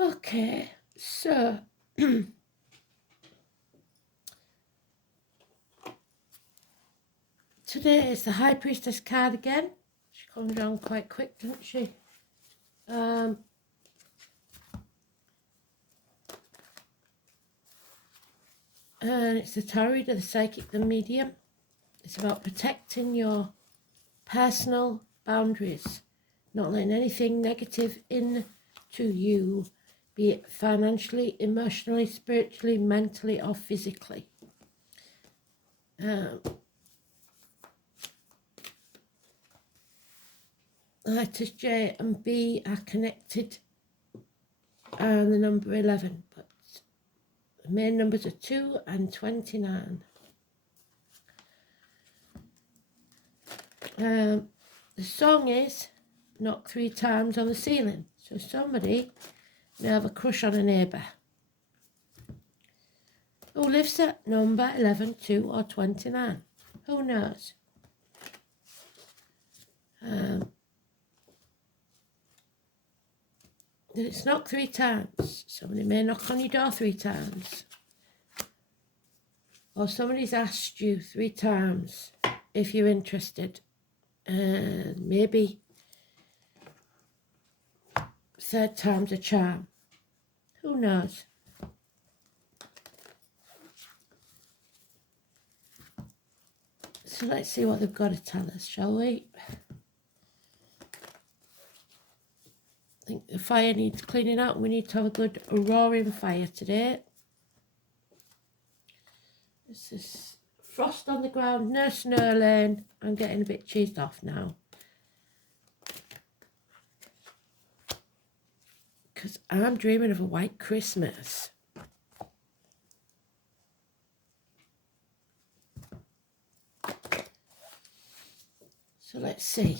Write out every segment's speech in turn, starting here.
Okay, so today is the High Priestess card again. She comes around quite quick, doesn't she? And it's the Tarot reader, the Psychic, the Medium. It's about protecting your personal boundaries, not letting anything negative into you, be it financially, emotionally, spiritually, mentally, or physically. Letters J and B are connected, and the number 11, but the main numbers are 2 and 29. The song is Knock 3 Times on the Ceiling. So somebody may have a crush on a neighbour who lives at number 11, 2 or 29. Who knows? It's knocked 3 times. Somebody may knock on your door 3 times. Or somebody's asked you 3 times if you're interested. And maybe 3rd time's a charm. Who knows? So let's see what they've got to tell us, shall we? I think the fire needs cleaning out. We need to have a good roaring fire today. This is frost on the ground, no snow lane. I'm getting a bit cheesed off now, because I'm dreaming of a white Christmas. So let's see.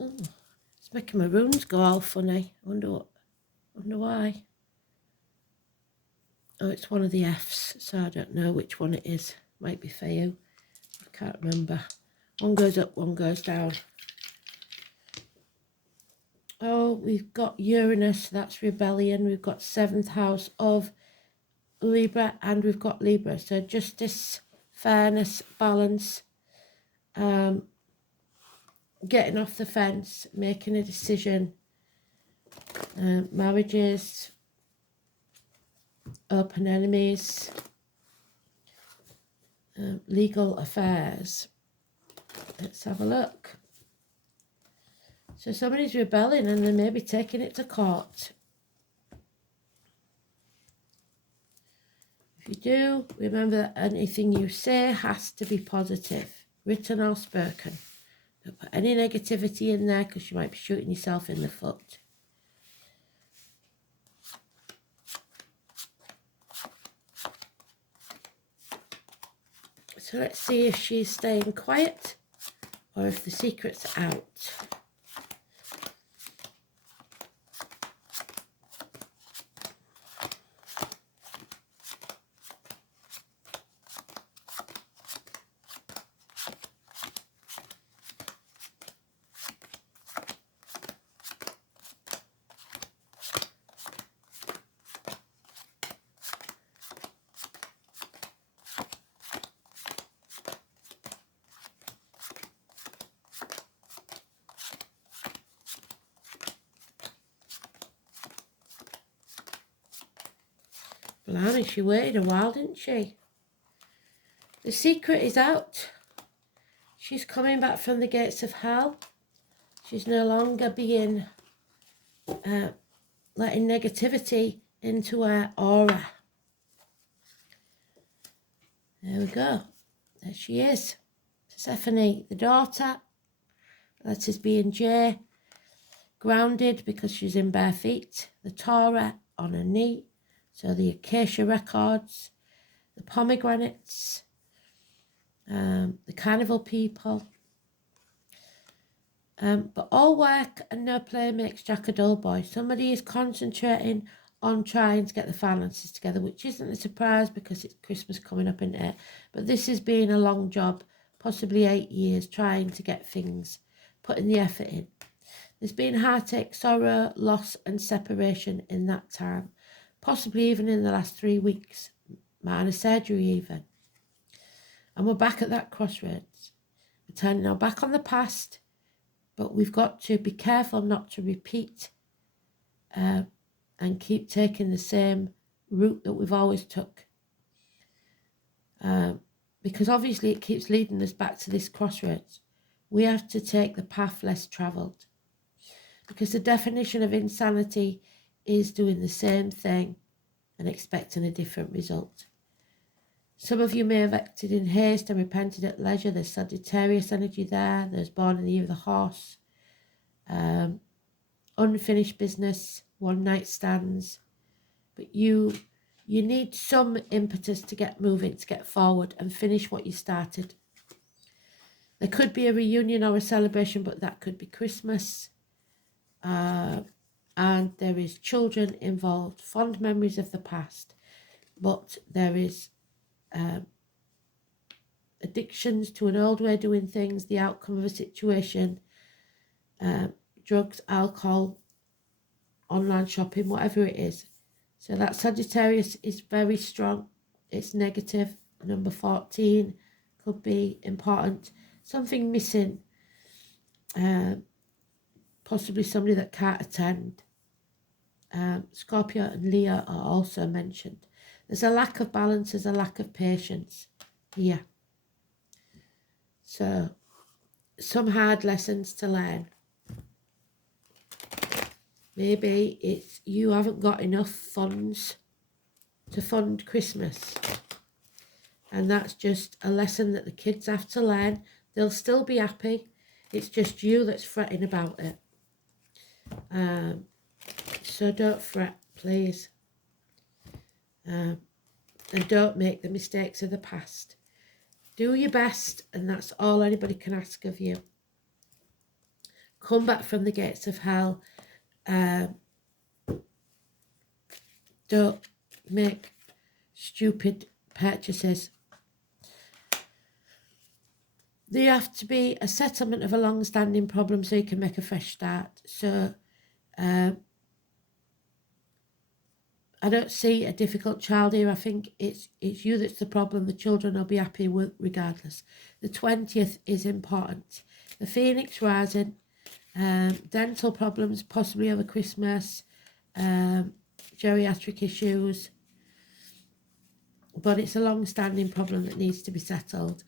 Oh, it's making my runes go all funny. I wonder why. Oh, it's one of the F's, so I don't know which one it is. Might be for you. I can't remember. One goes up, one goes down. Oh, we've got Uranus, that's rebellion. We've got 7th house of Libra, and we've got Libra. So justice, fairness, balance, getting off the fence, making a decision, marriages, open enemies, legal affairs. Let's have a look. So somebody's rebelling and they may be taking it to court. If you do, remember that anything you say has to be positive, written or spoken. Don't put any negativity in there, because you might be shooting yourself in the foot. So let's see if she's staying quiet or if the secret's out. Blimey, she waited a while, didn't she? The secret is out. She's coming back from the gates of hell. She's no longer being letting negativity into her aura. There we go. There she is. Persephone, the daughter. Letters B and J. Grounded because she's in bare feet. The Torah on her knee. So the Acacia records. The pomegranates. the carnival people. But all work and no play makes Jack a dull boy. Somebody is concentrating on trying to get the finances together, which isn't a surprise because it's Christmas coming up, isn't it? But this has been a long job, possibly 8 years, trying to get things, putting the effort in. There's been heartache, sorrow, loss and separation in that time, possibly even in the last 3 weeks, minor surgery even. And we're back at that crossroads. We're turning our back on the past, but we've got to be careful not to repeat and keep taking the same route that we've always took. Because obviously it keeps leading us back to this crossroads. We have to take the path less travelled. Because the definition of insanity is doing the same thing and expecting a different result. Some of you may have acted in haste and repented at leisure. There's Sagittarius energy there. There's born in the year of the horse. Unfinished business, one-night stands. But you need some impetus to get moving, to get forward and finish what you started. There could be a reunion or a celebration, but that could be Christmas. And there is children involved, fond memories of the past, but there is addictions to an old way of doing things, the outcome of a situation, drugs, alcohol, online shopping, whatever it is. So that Sagittarius is very strong. It's negative. Number 14 could be important. Something missing. Possibly somebody that can't attend. Scorpio and Leo are also mentioned. There's a lack of balance, there's a lack of patience here. So, some hard lessons to learn. Maybe it's you haven't got enough funds to fund Christmas. And that's just a lesson that the kids have to learn. They'll still be happy. It's just you that's fretting about it. So don't fret, please. And don't make the mistakes of the past. Do your best, and that's all anybody can ask of you. Come back from the gates of hell. Don't make stupid purchases. There have to be a settlement of a long-standing problem so you can make a fresh start. So I don't see a difficult child here. I think it's you that's the problem. The children will be happy with regardless. The 20th is important. The Phoenix rising, dental problems possibly over Christmas, geriatric issues, but it's a long-standing problem that needs to be settled.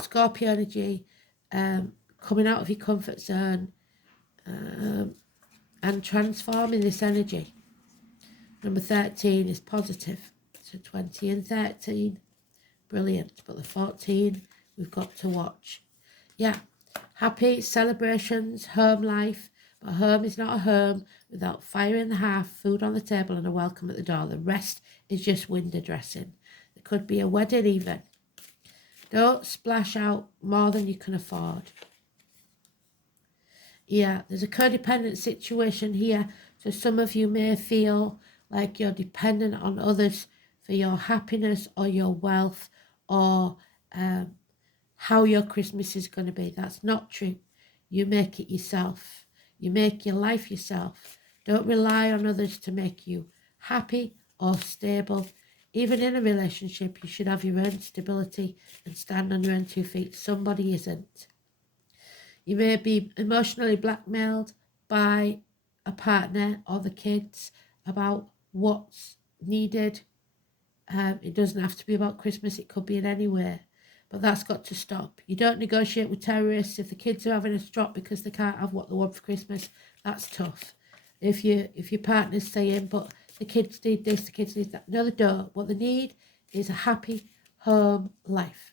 Scorpio energy, coming out of your comfort zone and transforming this energy. Number 13 is positive. So 20 and 13, brilliant. But the 14, we've got to watch. Yeah, happy celebrations, home life. But home is not a home without fire in the hearth, food on the table and a welcome at the door. The rest is just window dressing. It could be a wedding even. Don't splash out more than you can afford. Yeah, there's a codependent situation here. So some of you may feel like you're dependent on others for your happiness or your wealth or how your Christmas is going to be. That's not true. You make it yourself. You make your life yourself. Don't rely on others to make you happy or stable. Even in a relationship, you should have your own stability and stand on your own 2 feet. Somebody isn't. You may be emotionally blackmailed by a partner or the kids about what's needed. It doesn't have to be about Christmas. It could be in any way. But that's got to stop. You don't negotiate with terrorists. If the kids are having a strop because they can't have what they want for Christmas, that's tough. If your partner's saying, but the kids need this, the kids need that. No, they don't. What they need is a happy home life.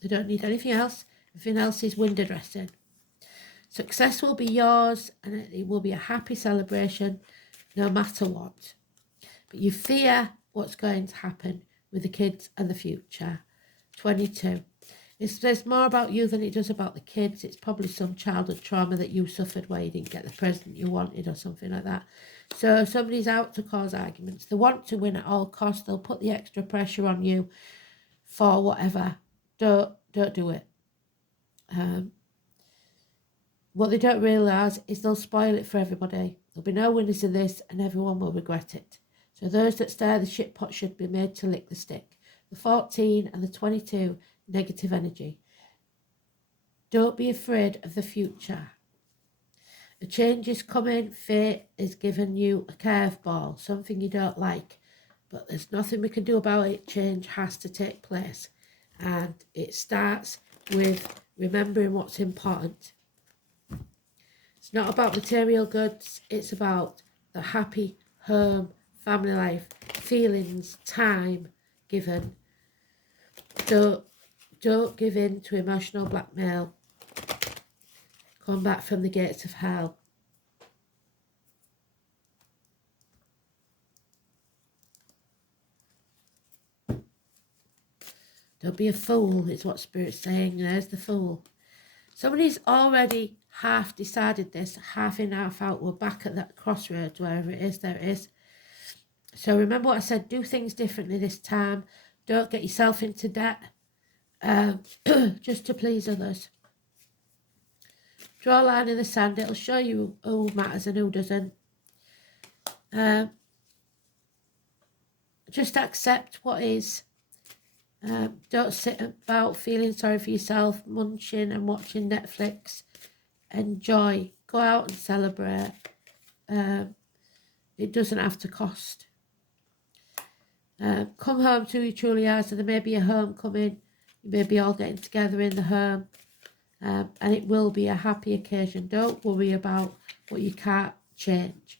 They don't need anything else. Everything else is window dressing. Success will be yours and it will be a happy celebration no matter what. But you fear what's going to happen with the kids and the future. 22. There's more about you than it does about the kids. It's probably some childhood trauma that you suffered where you didn't get the present you wanted or something like that. So somebody's out to cause arguments. They want to win at all costs. They'll put the extra pressure on you for whatever. Don't do it. What they don't realise is they'll spoil it for everybody. There'll be no winners in this and everyone will regret it. So those that stir the shit pot should be made to lick the stick. The 14 and the 22, negative energy. Don't be afraid of the future. A change is coming. Fate is giving you a curveball, something you don't like. But there's nothing we can do about it. Change has to take place. And it starts with remembering what's important. It's not about material goods. It's about the happy home, family life, feelings, time given. Don't give in to emotional blackmail. Come back from the gates of hell. Don't be a fool, is what Spirit's saying. There's the fool. Somebody's already half decided this, half in, half out. We're back at that crossroads, wherever it is, there it is. So remember what I said, do things differently this time. Don't get yourself into debt just to please others. Draw a line in the sand. It'll show you who matters and who doesn't. Just accept what is. Don't sit about feeling sorry for yourself, munching and watching Netflix. Enjoy. Go out and celebrate. It doesn't have to cost. Come home to who you truly are. So there may be a homecoming. You may be all getting together in the home. And it will be a happy occasion. Don't worry about what you can't change.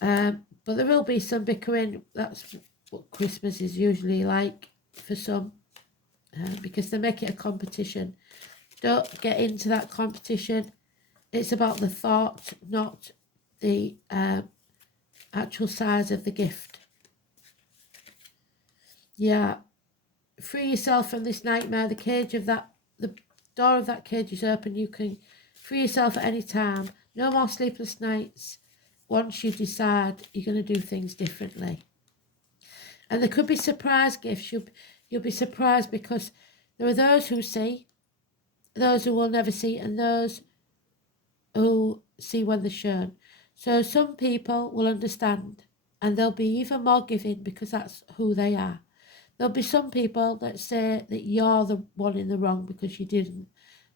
But there will be some bickering. That's what Christmas is usually like for some. Because they make it a competition. Don't get into that competition. It's about the thought, not the actual size of the gift. Yeah. Free yourself from this nightmare. The cage of that, the door of that cage is open. You can free yourself at any time. No more sleepless nights. Once you decide you're going to do things differently. And there could be surprise gifts. You'll be surprised because there are those who see, those who will never see, and those who see when they're shown. So some people will understand and they'll be even more giving because that's who they are. There'll be some people that say that you're the one in the wrong because you didn't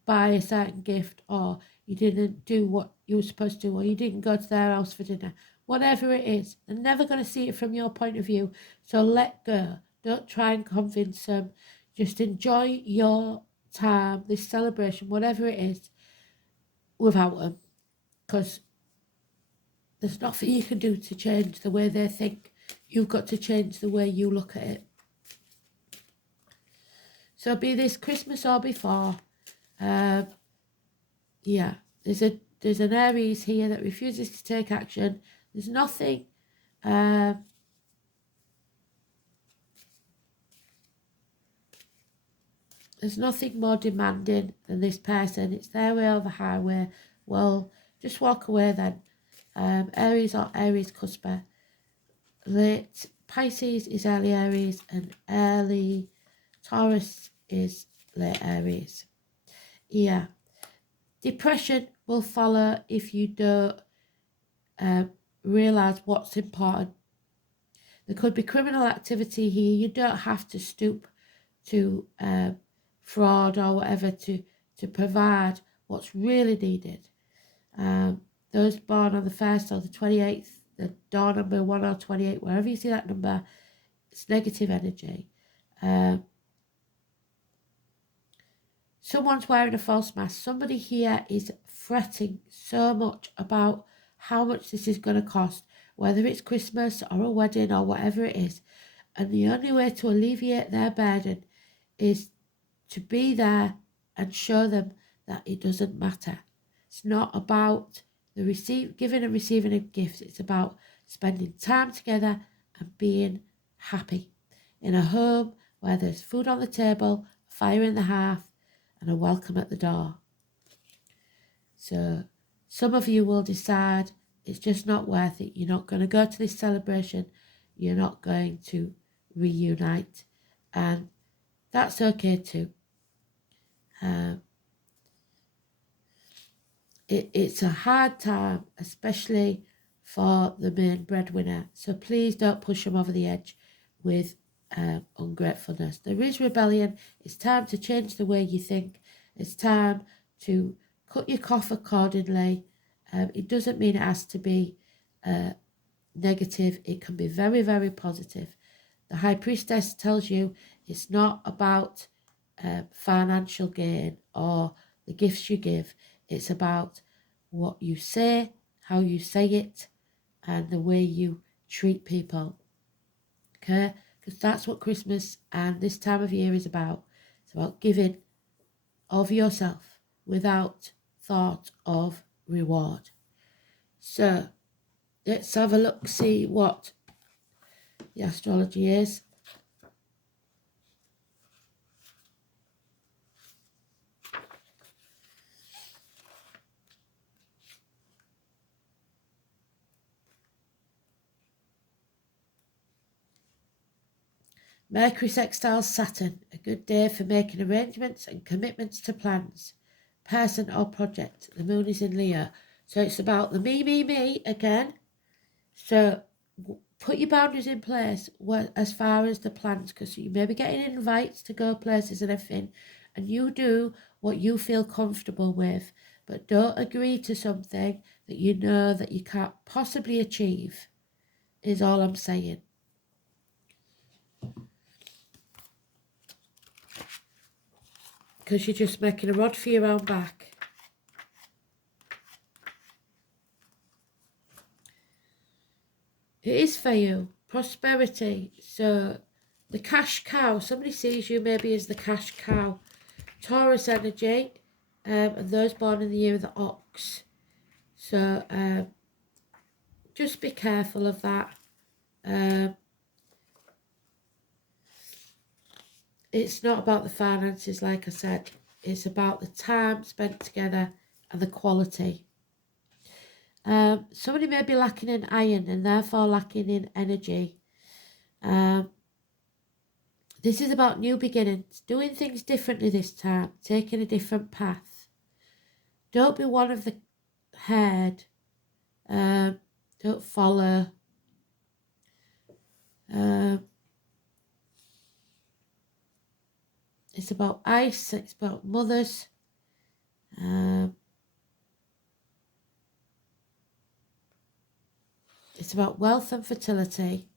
buy a certain gift or you didn't do what you were supposed to or you didn't go to their house for dinner. Whatever it is, they're never going to see it from your point of view. So let go. Don't try and convince them. Just enjoy your time, this celebration, whatever it is, without them. Because there's nothing you can do to change the way they think. You've got to change the way you look at it. So be this Christmas or before. Yeah, there's an Aries here that refuses to take action. There's nothing there's nothing more demanding than this person. It's their way or the highway. Well, just walk away then. Aries or Aries cusper. Late Pisces is early Aries and early Taurus is late Aries. Yeah. Depression will follow if you don't realise what's important. There could be criminal activity here. You don't have to stoop to fraud or whatever to provide what's really needed. Those born on the 1st or the 28th, the door number 1 or 28, wherever you see that number, it's negative energy. Someone's wearing a false mask. Somebody here is fretting so much about how much this is going to cost, whether it's Christmas or a wedding or whatever it is. And the only way to alleviate their burden is to be there and show them that it doesn't matter. It's not about the giving and receiving of gifts. It's about spending time together and being happy in a home where there's food on the table, fire in the hearth and a welcome at the door. So some of you will decide it's just not worth it. You're not going to go to this celebration. You're not going to reunite. And that's okay too. It's a hard time, especially for the main breadwinner. So please don't push them over the edge with ungratefulness. There is rebellion. It's time to change the way you think. It's time to cut your cloth accordingly. It doesn't mean it has to be negative. It can be very, very positive. The High Priestess tells you it's not about financial gain or the gifts you give. It's about what you say, how you say it, and the way you treat people. Okay? Because that's what Christmas and this time of year is about. It's about giving of yourself without thought of reward. So let's have a look, see what the astrology is. Mercury sextiles Saturn, a good day for making arrangements and commitments to plans, person or project. The moon is in Leo. So it's about the me again. So put your boundaries in place as far as the plans, because you may be getting invites to go places and everything, and you do what you feel comfortable with, but don't agree to something that you know that you can't possibly achieve, is all I'm saying. Because you're just making a rod for your own back. It is for you. Prosperity. So the cash cow. Somebody sees you maybe as the cash cow. Taurus energy. And those born in the year of the ox. So just be careful of that. It's not about the finances, like I said. It's about the time spent together and the quality. Somebody may be lacking in iron and therefore lacking in energy. This is about new beginnings, doing things differently this time, taking a different path. Don't be one of the herd. Don't follow. It's about ice, it's about mothers. It's about wealth and fertility.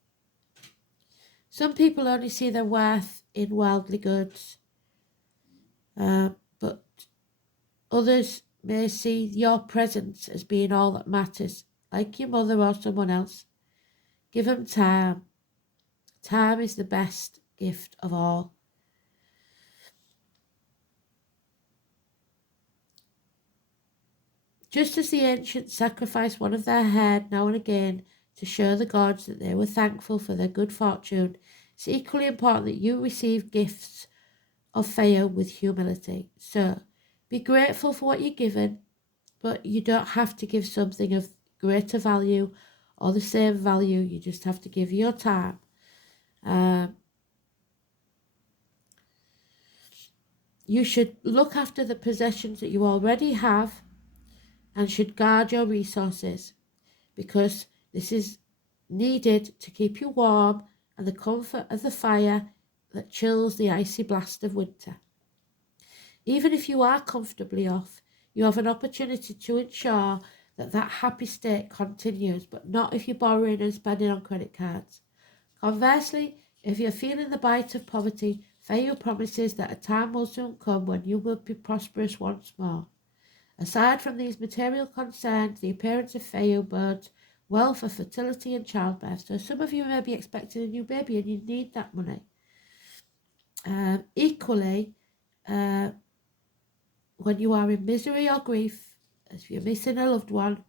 Some people only see their worth in worldly goods, but others may see your presence as being all that matters, like your mother or someone else. Give them time. Time is the best gift of all. Just as the ancients sacrificed one of their herd now and again to show the gods that they were thankful for their good fortune, it's equally important that you receive gifts of favour with humility. So be grateful for what you're given, but you don't have to give something of greater value or the same value. You just have to give your time. You should look after the possessions that you already have and should guard your resources, because this is needed to keep you warm and the comfort of the fire that chills the icy blast of winter. Even if you are comfortably off, you have an opportunity to ensure that that happy state continues, but not if you're borrowing and spending on credit cards. Conversely, if you're feeling the bite of poverty, Feo promises that a time will soon come when you will be prosperous once more. Aside from these material concerns, the appearance of Feo bodes well for fertility and childbirth. So some of you may be expecting a new baby and you need that money. Equally, when you are in misery or grief, if you're missing a loved one,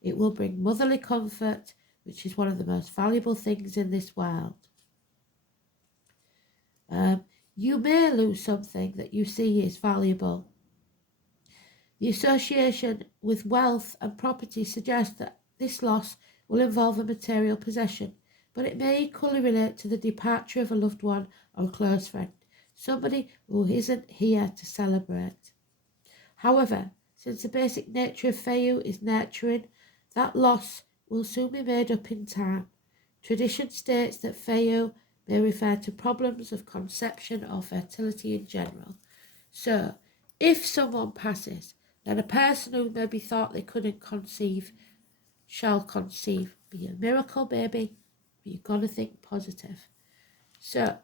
it will bring motherly comfort, which is one of the most valuable things in this world. You may lose something that you see is valuable. The association with wealth and property suggests that this loss will involve a material possession, but it may equally relate to the departure of a loved one or a close friend, somebody who isn't here to celebrate. However, since the basic nature of Feyú is nurturing, that loss will soon be made up in time. Tradition states that Feyú may refer to problems of conception or fertility in general. So, if someone passes, then a person who maybe thought they couldn't conceive shall conceive. Be a miracle, baby, but you've got to think positive. So,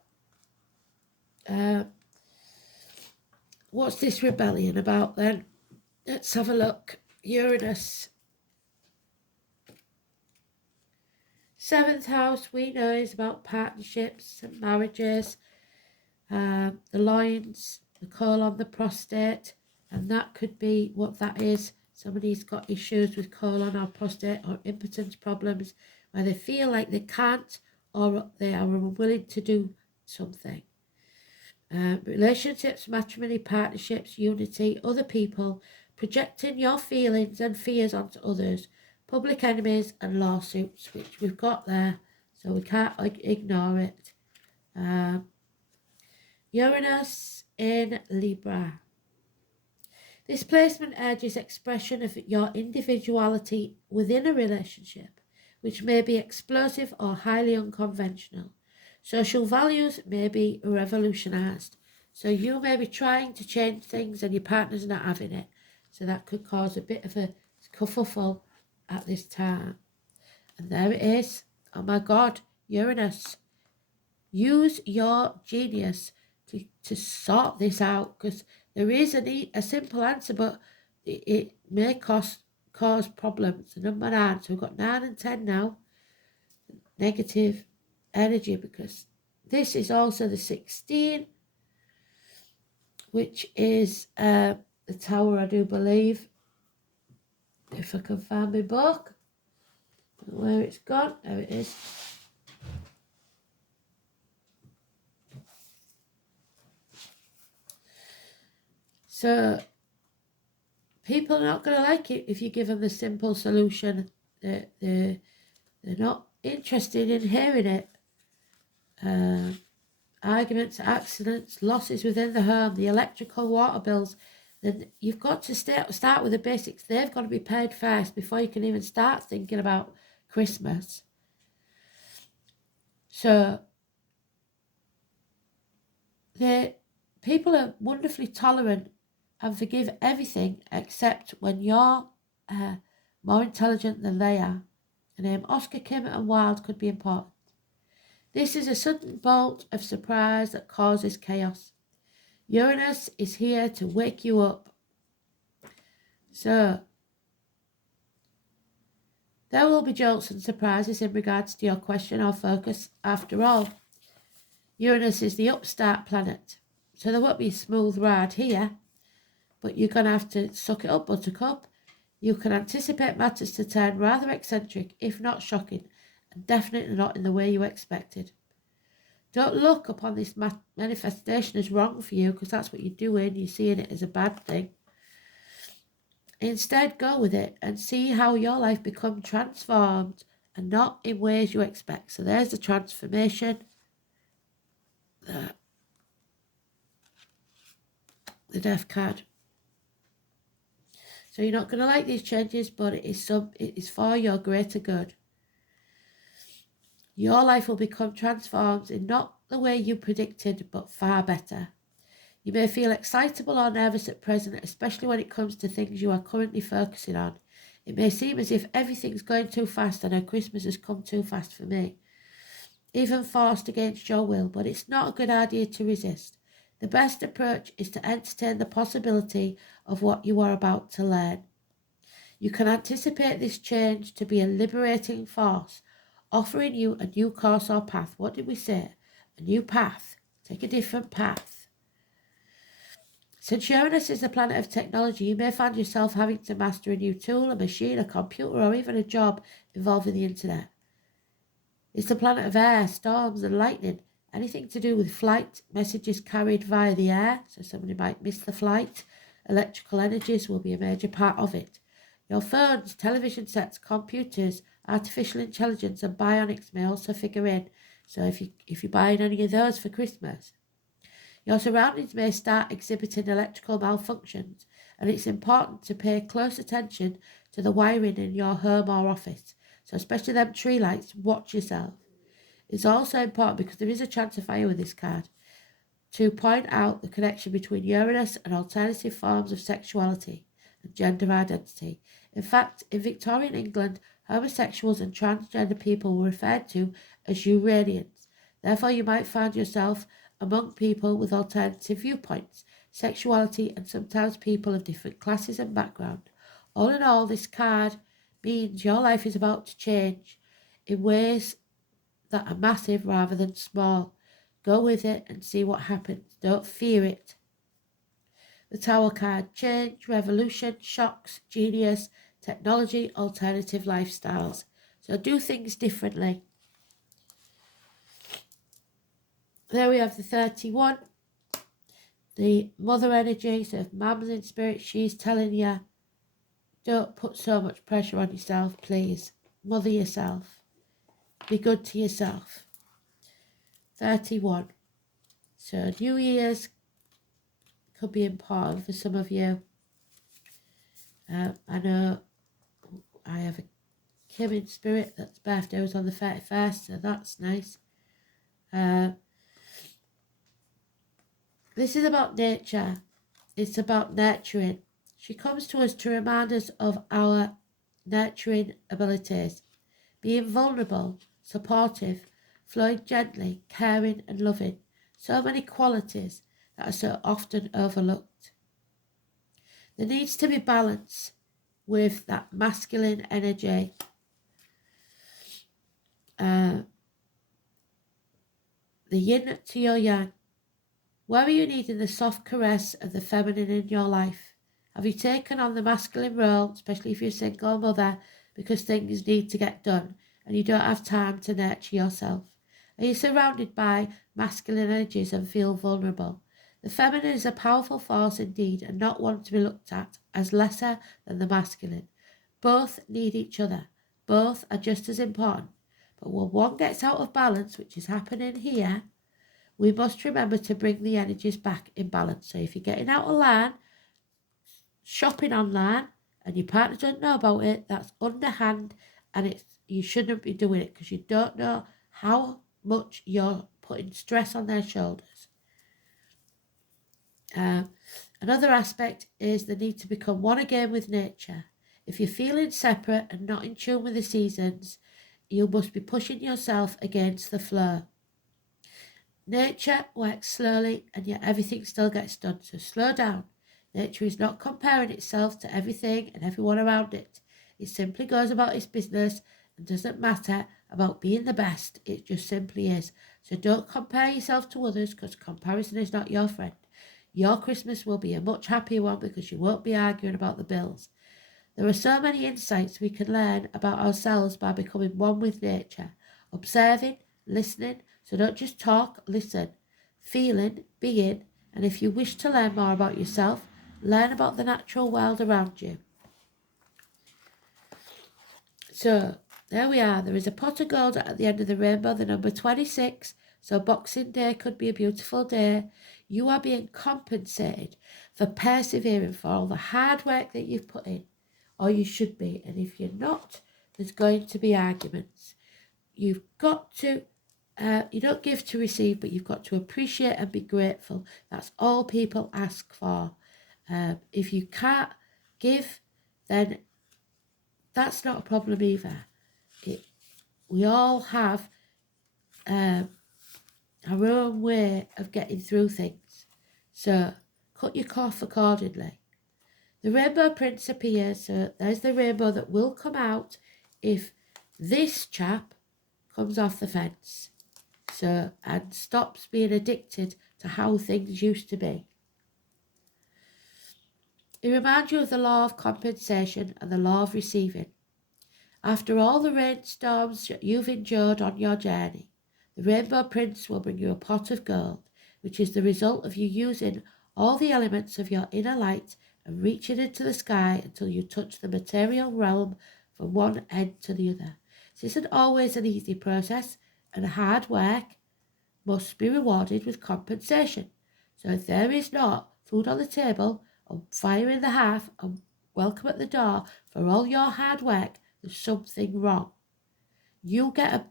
what's this rebellion about then? Let's have a look. Uranus. 7th house, we know, is about partnerships and marriages. The loins, the colon, the prostate, and that could be what that is. Somebody's got issues with colon or prostate or impotence problems where they feel like they can't or they are unwilling to do something. Relationships, matrimony, partnerships, unity, other people, projecting your feelings and fears onto others, public enemies and lawsuits, which we've got there, so we can't ignore it. Uranus in Libra. This placement urges expression of your individuality within a relationship, which may be explosive or highly unconventional. Social values may be revolutionised. So you may be trying to change things and your partner's not having it. So that could cause a bit of a kerfuffle at this time. And there it is. Oh my God, Uranus. Use your genius to sort this out, because there is a simple answer, but it may cause problems. The number 9, so we've got 9 and 10 now. Negative energy, because this is also the 16, which is the Tower, I do believe. If I can find my book, where it's gone, there it is. So people are not going to like it if you give them the simple solution. They're not interested in hearing it. Arguments, accidents, losses within the home, the electrical, water bills. Then you've got to start with the basics. They've got to be paid first before you can even start thinking about Christmas. So people are wonderfully tolerant and forgive everything except when you're more intelligent than they are. The name Oscar, Kim and Wilde could be important. This is a sudden bolt of surprise that causes chaos. Uranus is here to wake you up. So, there will be jolts and surprises in regards to your question or focus. After all, Uranus is the upstart planet. So there won't be a smooth ride here, but you're going to have to suck it up, buttercup. You can anticipate matters to turn rather eccentric, if not shocking, and definitely not in the way you expected. Don't look upon this manifestation as wrong for you, because that's what you're doing. You're seeing it as a bad thing. Instead, go with it and see how your life becomes transformed and not in ways you expect. So there's the transformation. The Death card. So you're not going to like these changes, but it is for your greater good. Your life will become transformed in not the way you predicted, but far better. You may feel excitable or nervous at present, especially when it comes to things you are currently focusing on. It may seem as if everything's going too fast and Christmas has come too fast for me, even forced against your will, but it's not a good idea to resist. The best approach is to entertain the possibility of what you are about to learn. You can anticipate this change to be a liberating force, offering you a new course or path. What did we say? A new path. Take a different path. Since Uranus is the planet of technology, you may find yourself having to master a new tool, a machine, a computer, or even a job involving the internet. It's the planet of air, storms, and lightning. Anything to do with flight, messages carried via the air, so somebody might miss the flight. Electrical energies will be a major part of it. Your phones, television sets, computers, artificial intelligence and bionics may also figure in. So if you're buying any of those for Christmas, your surroundings may start exhibiting electrical malfunctions, and it's important to pay close attention to the wiring in your home or office. So especially them tree lights, watch yourself. It's also important, because there is a chance of fire with this card, to point out the connection between Uranus and alternative forms of sexuality and gender identity. In fact, in Victorian England, homosexuals and transgender people were referred to as Uranians. Therefore, you might find yourself among people with alternative viewpoints, sexuality, and sometimes people of different classes and background. All in all, this card means your life is about to change in ways that are massive rather than small. Go with it and see what happens. Don't fear it. The Tower card: change, revolution, shocks, genius, technology, alternative lifestyles. So do things differently. There we have the 31. The mother energy, so if Mum's in spirit, she's telling you, don't put so much pressure on yourself, please. Mother yourself. Be good to yourself. 31. So New Year's could be important for some of you. I know I have a Kim in spirit that's birthday was on the 31st, so that's nice. This is about nature. It's about nurturing. She comes to us to remind us of our nurturing abilities. Being vulnerable, supportive, flowing gently, caring and loving. So many qualities that are so often overlooked. There needs to be balance with that masculine energy. The yin to your yang. Where are you needing the soft caress of the feminine in your life? Have you taken on the masculine role, especially if you're a single mother, because things need to get done and you don't have time to nurture yourself? Are you surrounded by masculine energies and feel vulnerable? The feminine is a powerful force indeed, and not one to be looked at as lesser than the masculine. Both need each other. Both are just as important. But when one gets out of balance, which is happening here, we must remember to bring the energies back in balance. So if you're getting out of line, shopping online, and your partner doesn't know about it, that's underhand, and you shouldn't be doing it, because you don't know how much you're putting stress on their shoulders. Another aspect is the need to become one again with nature. If you're feeling separate and not in tune with the seasons, you must be pushing yourself against the flow. Nature works slowly, and yet everything still gets done, so slow down. Nature is not comparing itself to everything and everyone around it. It simply goes about its business and doesn't matter about being the best. It just simply is. So don't compare yourself to others, because comparison is not your friend. Your Christmas will be a much happier one, because you won't be arguing about the bills. There are so many insights we can learn about ourselves by becoming one with nature, observing, listening. So don't just talk, listen, feeling, being, and if you wish to learn more about yourself, learn about the natural world around you. So there we are. There is a pot of gold at the end of the rainbow, the number 26. So Boxing Day could be a beautiful day. You are being compensated for persevering, for all the hard work that you've put in, or you should be. And if you're not, there's going to be arguments. You've got to, you don't give to receive, but you've got to appreciate and be grateful. That's all people ask for. If you can't give, then that's not a problem either. We all have our own way of getting through things. So cut your cloth accordingly. The Rainbow Prince appears, so there's the rainbow that will come out if this chap comes off the fence, so, and stops being addicted to how things used to be. It reminds you of the law of compensation and the law of receiving. After all the rainstorms you've endured on your journey, The Rainbow Prince will bring you a pot of gold, which is the result of you using all the elements of your inner light and reaching into the sky until you touch the material realm from one end to the other. This isn't always an easy process, and hard work must be rewarded with compensation. So if there is not food on the table, or fire in the hearth, and welcome at the door for all your hard work, there's something wrong. You get a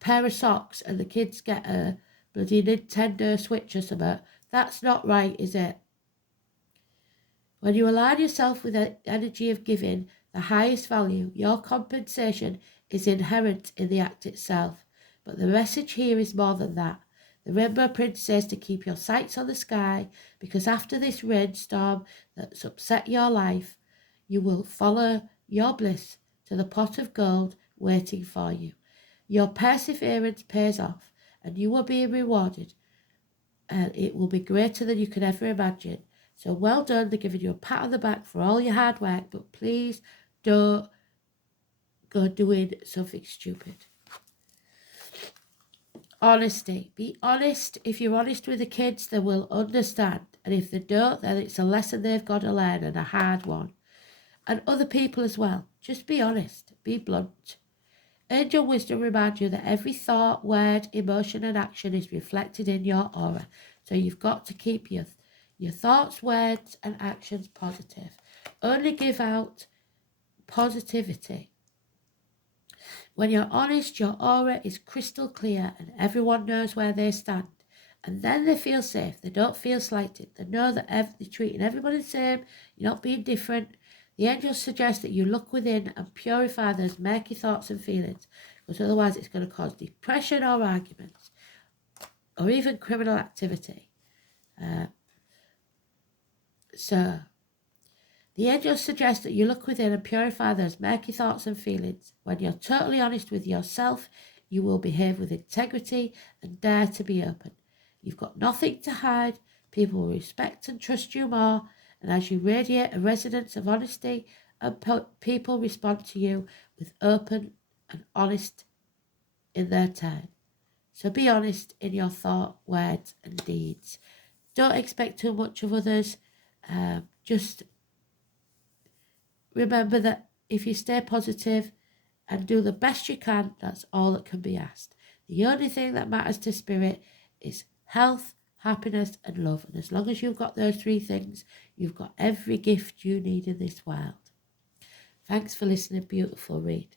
pair of socks and the kids get a bloody Nintendo Switch or something. That's not right, is it? When you align yourself with the energy of giving the highest value, your compensation is inherent in the act itself. But the message here is more than that. The Rainbow Prince says to keep your sights on the sky, because after this rainstorm that's upset your life, you will follow your bliss to the pot of gold waiting for you. Your perseverance pays off, and you will be rewarded, and it will be greater than you could ever imagine. So well done. They're giving you a pat on the back for all your hard work, but please don't go doing something stupid. Honesty. Be honest. If you're honest with the kids, they will understand. And if they don't, then it's a lesson they've got to learn, and a hard one. And other people as well. Just be honest. Be blunt. Angel wisdom reminds you that every thought, word, emotion and action is reflected in your aura. So you've got to keep your thoughts, words and actions positive. Only give out positivity. When you're honest, your aura is crystal clear and everyone knows where they stand. And then they feel safe. They don't feel slighted. They know that they're treating everybody the same. You're not being different. The angels suggest that you look within and purify those murky thoughts and feelings, because otherwise it's going to cause depression or arguments, or even criminal activity. So, the angels suggest that you look within and purify those murky thoughts and feelings. When you're totally honest with yourself, you will behave with integrity and dare to be open. You've got nothing to hide. People will respect and trust you more. And as you radiate a resonance of honesty, and people respond to you with open and honest in their turn. So be honest in your thought, words and deeds. Don't expect too much of others. Just remember that if you stay positive and do the best you can, that's all that can be asked. The only thing that matters to spirit is health, happiness and love. And as long as you've got those three things, you've got every gift you need in this world. Thanks for listening. Beautiful read.